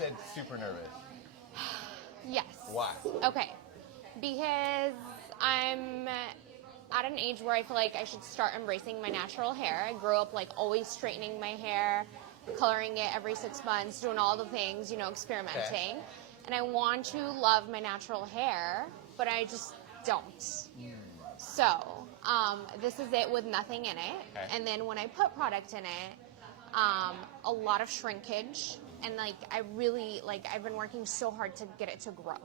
said super nervous. Yes. Why? Okay. Because I'm at an age where I feel like I should start embracing my natural hair. I grew up like always straightening my hair, coloring it every 6 months, doing all the things, you know, experimenting. Okay. And I want to love my natural hair, but I just don't. So, this is it with nothing in it. Okay. And then when I put product in it, a lot of shrinkage. And like, I really, like, I've been working so hard to get it to grow.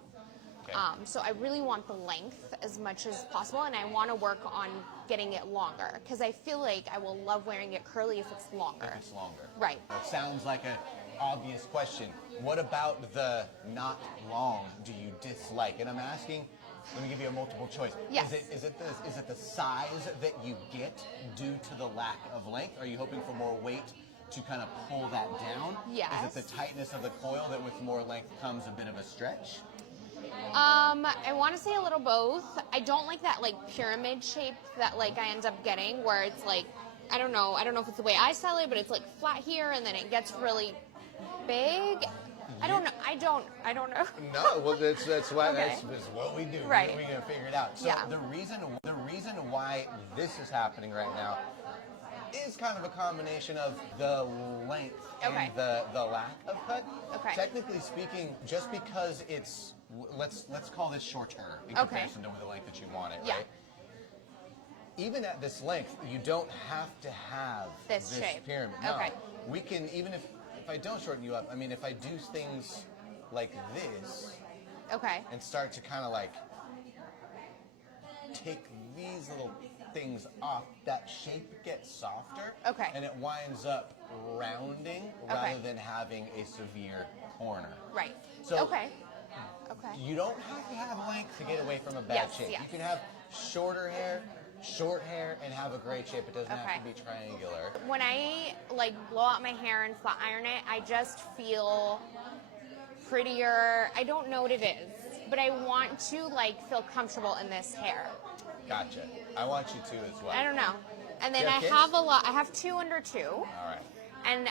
Okay. So I really want the length as much as possible, and I want to work on getting it longer because I feel like I will love wearing it curly if it's longer. If it's longer. Right. It sounds like an obvious question. What about the not long do you dislike? And I'm asking, let me give you a multiple choice. Yes. Is it the size that you get due to the lack of length? Are you hoping for more weight to kind of pull that down? Yes. Is it the tightness of the coil that with more length comes a bit of a stretch? I want to say a little both. I don't like that like pyramid shape that like I end up getting where it's like, I don't know if it's the way I style it, but it's like flat here and then it gets really big. I don't know. No, well that's why Okay. that's what we do. Right. We're gonna figure it out. So Yeah. the reason why this is happening right now is kind of a combination of the length Okay. and the lack of cut. Okay. Technically speaking, just because it's let's call this shorter in Okay. comparison to the length that you want it, Yeah. right? Even at this length, you don't have to have This shape. pyramid. No, Okay. we can, even if I don't shorten you up, I mean, if I do things like this Okay. and start to kind of like take these little things off, that shape gets softer. Okay. And it winds up rounding rather than having a severe corner. Right. So Okay. you don't have to have length to get away from a bad Yes, shape. yes. You can have short hair, and have a great shape. It doesn't have to be triangular. When I like blow out my hair and flat iron it, I just feel prettier. I don't know what it is, but I want to like feel comfortable in this hair. Gotcha. I want you to as well. I don't know. And then You I have kids? have a lot. I have 2 under 2. All right. And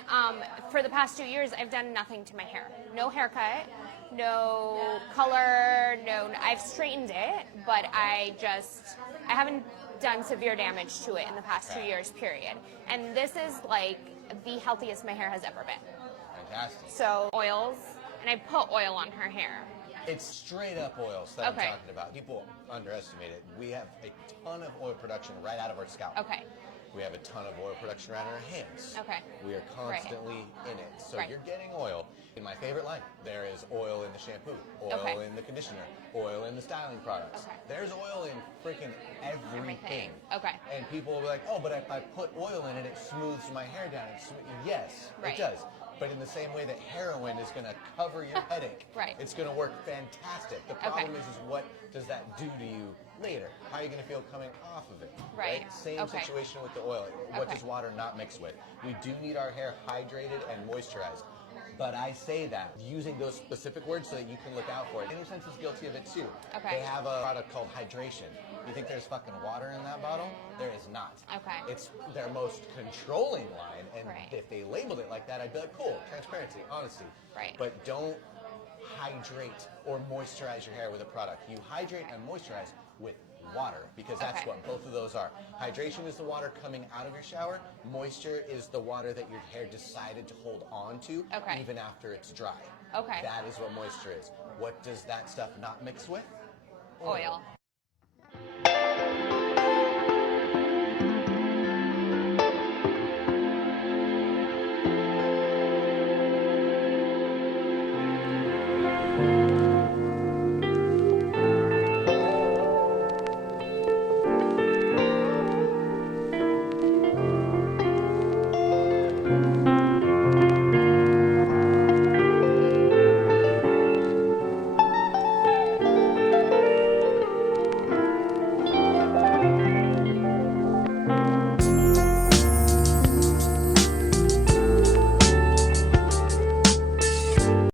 for the past 2 years, I've done nothing to my hair. No haircut, no color, no. I've straightened it, but I haven't done severe damage to it in the past 2 years, period. And this is like the healthiest my hair has ever been. Fantastic. So oils, and I put oil on her hair. It's straight up oils that Okay. I'm talking about. People underestimate it. We have a ton of oil production right out of our scalp. Okay. We have a ton of oil production around our hands. Okay. We are constantly in it. So Right. you're getting oil. In my favorite line, there is oil in the shampoo, oil Okay. in the conditioner, oil in the styling products. Okay. There's oil in freaking everything. Okay. And people will be like, oh, but if I put oil in it, it smooths my hair down. Yes, Right. it does. But in the same way that heroin is going to cover your headache, Right. it's going to work fantastic. The problem is what does that do to you later? How are you going to feel coming off of it? Right. Same Okay. situation with the oil. What Okay. does water not mix with? We do need our hair hydrated and moisturized. But I say that using those specific words so that you can look out for it. InnerSense is guilty of it too. Okay. They have a product called hydration. You think there's fucking water in that bottle? There is not. Okay. It's their most controlling line, and Right. if they labeled it like that, I'd be like, cool, transparency, honesty. Right. But don't hydrate or moisturize your hair with a product. You hydrate and moisturize with water, because that's Okay. what both of those are. Hydration is the water coming out of your shower. Moisture is the water that your hair decided to hold on to Okay. even after it's dry. Okay. That is what moisture is. What does that stuff not mix with? Oil.